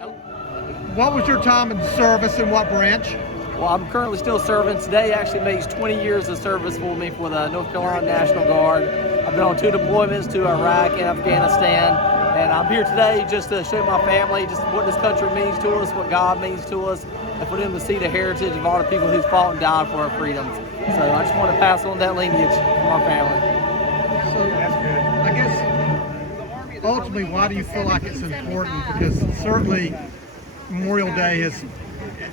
What was your time in service and what branch? Well, I'm currently still serving. Today actually makes 20 years of service for me for the North Carolina National Guard. I've been on 2 deployments to Iraq and Afghanistan, and I'm here today just to show my family just what this country means to us, what God means to us, and for them to see the heritage of all the people who fought and died for our freedoms. So I just want to pass on that lineage for my family. So that's good. I guess ultimately, why do you feel like it's important? Because certainly Memorial Day is,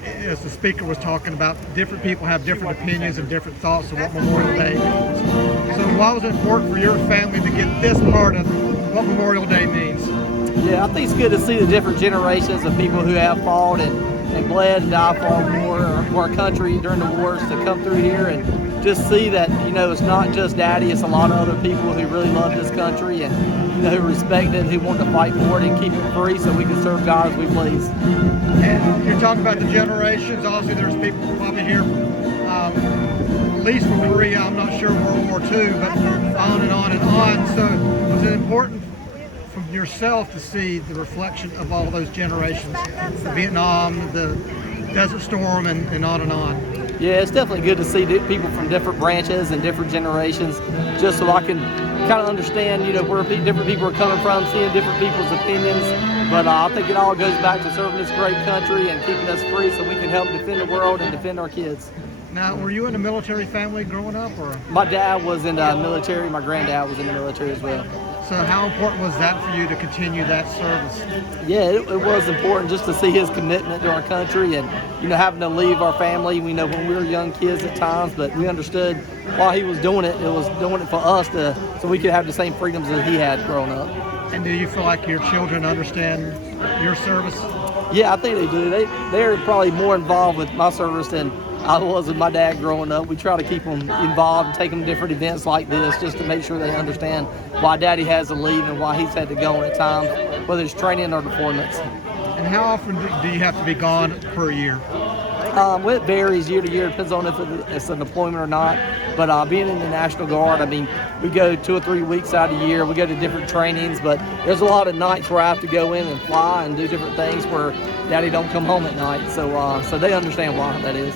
as the speaker was talking about, different people have different opinions and different thoughts of what Memorial Day means. So why was it important for your family to get this part of what Memorial Day means? Yeah, I think it's good to see the different generations of people who have fought and bled and died for our country during the wars to come through here and just see that, it's not just Daddy, it's a lot of other people who really love this country and, who respect it, who want to fight for it and keep it free so we can serve God as we please. And you're talking about the generations. Obviously, there's people probably here, at least from Korea, I'm not sure World War II, but on and on and on. So was it important from yourself to see the reflection of all those generations, the Vietnam, the Desert Storm, and on and on? Yeah, it's definitely good to see people from different branches and different generations, just so I can kind of understand, where different people are coming from, seeing different people's opinions. But I think it all goes back to serving this great country and keeping us free so we can help defend the world and defend our kids. Now, were you in a military family growing up, or? My dad was in the military. My granddad was in the military as well. So how important was that for you to continue that service? Yeah, it was important just to see his commitment to our country and, having to leave our family, when we were young kids at times, but we understood while he was doing it, it was doing it for us so we could have the same freedoms that he had growing up. And do you feel like your children understand your service? Yeah, I think they do. They're probably more involved with my service than I was with my dad growing up. We try to keep them involved and take them to different events like this just to make sure they understand why Daddy has to leave and why he's had to go at times, whether it's training or deployments. And how often do you have to be gone per year? Well, it varies year to year. It depends on if it's a deployment or not. But being in the National Guard, we go 2 or 3 weeks out of the year. We go to different trainings, but there's a lot of nights where I have to go in and fly and do different things where Daddy don't come home at night. So they understand why that is.